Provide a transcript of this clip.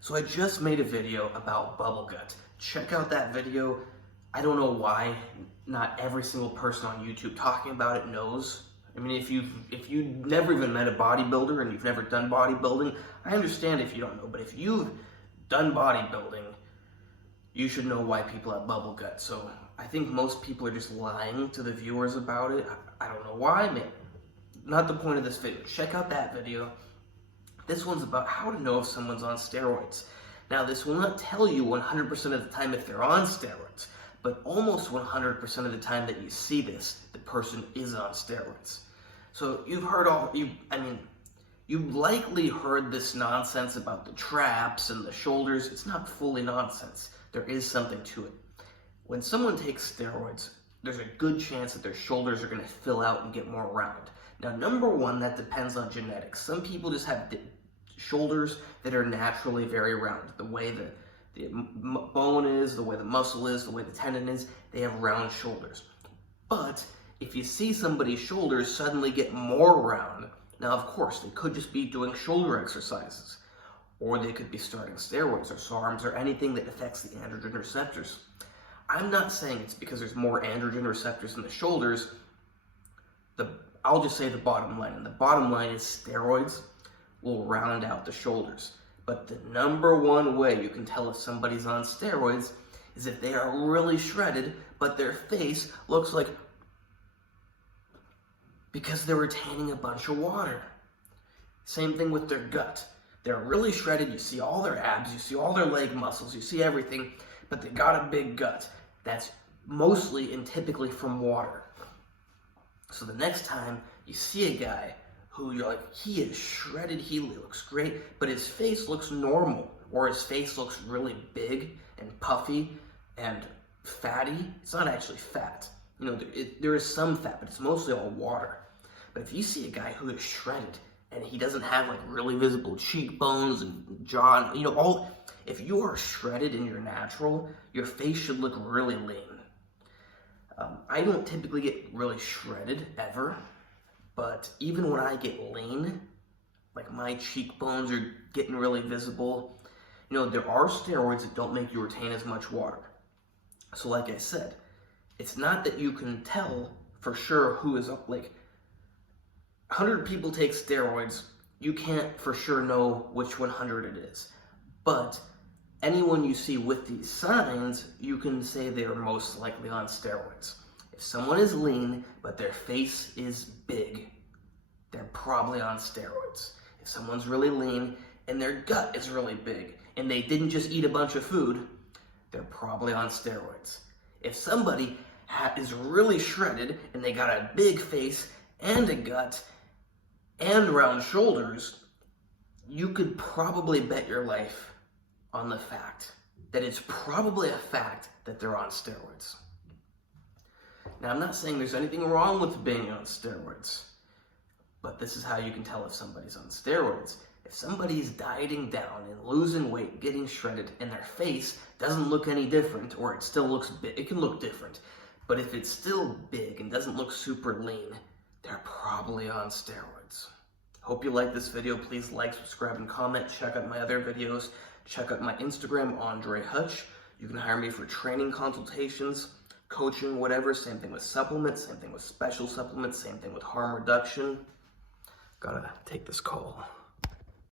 So I just made a video about bubble gut. Check out that video. I don't know why not every single person on YouTube talking about it knows. I mean, if you've never even met a bodybuilder and you've never done bodybuilding, I understand if you don't know, but if you've done bodybuilding, you should know why people have bubble gut. So I think most people are just lying to the viewers about it. I don't know why, man. Not the point of this video. Check out that video. This one's about how to know if someone's on steroids. Now, this will not tell you 100% of the time if they're on steroids, but almost 100% of the time that you see this, the person is on steroids. So you've likely heard this nonsense about the traps and the shoulders. It's not fully nonsense. There is something to it. When someone takes steroids, there's a good chance that their shoulders are going to fill out and get more round. Now, number one, that depends on genetics. Some people just have shoulders that are naturally very round. The way the bone is, the way the muscle is, the way the tendon is, they have round shoulders. But if you see somebody's shoulders suddenly get more round, now of course they could just be doing shoulder exercises, or they could be starting steroids or SARMs or anything that affects the androgen receptors. I'm not saying it's because there's more androgen receptors in the shoulders. I'll just say the bottom line, and the bottom line is steroids will round out the shoulders. But the number one way you can tell if somebody's on steroids is if they are really shredded, but their face looks like, because they're retaining a bunch of water. Same thing with their gut. They're really shredded, you see all their abs, you see all their leg muscles, you see everything, but they got a big gut. That's mostly and typically from water. So the next time you see a guy who you're like, he is shredded, he looks great, but his face looks normal, or his face looks really big and puffy and fatty. It's not actually fat. You know, there is some fat, but it's mostly all water. But if you see a guy who is shredded and he doesn't have like really visible cheekbones and jaw, you know, if you are shredded and you're natural, your face should look really lean. I don't typically get really shredded ever, but even when I get lean, like my cheekbones are getting really visible, you know, there are steroids that don't make you retain as much water. So like I said, it's not that you can tell for sure who is up, like 100 people take steroids, you can't for sure know which 100 it is. But anyone you see with these signs, you can say they are most likely on steroids. If someone is lean, but their face is big, they're probably on steroids. If someone's really lean and their gut is really big, and they didn't just eat a bunch of food, they're probably on steroids. If somebody is really shredded and they got a big face and a gut and round shoulders, you could probably bet your life on the fact that it's probably a fact that they're on steroids. Now, I'm not saying there's anything wrong with being on steroids, but this is how you can tell if somebody's on steroids. If somebody's dieting down and losing weight, getting shredded, and their face doesn't look any different, or it still looks big, it can look different, but if it's still big and doesn't look super lean, they're probably on steroids. Hope you like this video. Please like, subscribe, and comment. Check out my other videos. Check out my Instagram, Andre Hutch. You can hire me for training consultations, coaching, whatever. Same thing with supplements, same thing with special supplements, same thing with harm reduction. Gotta take this call.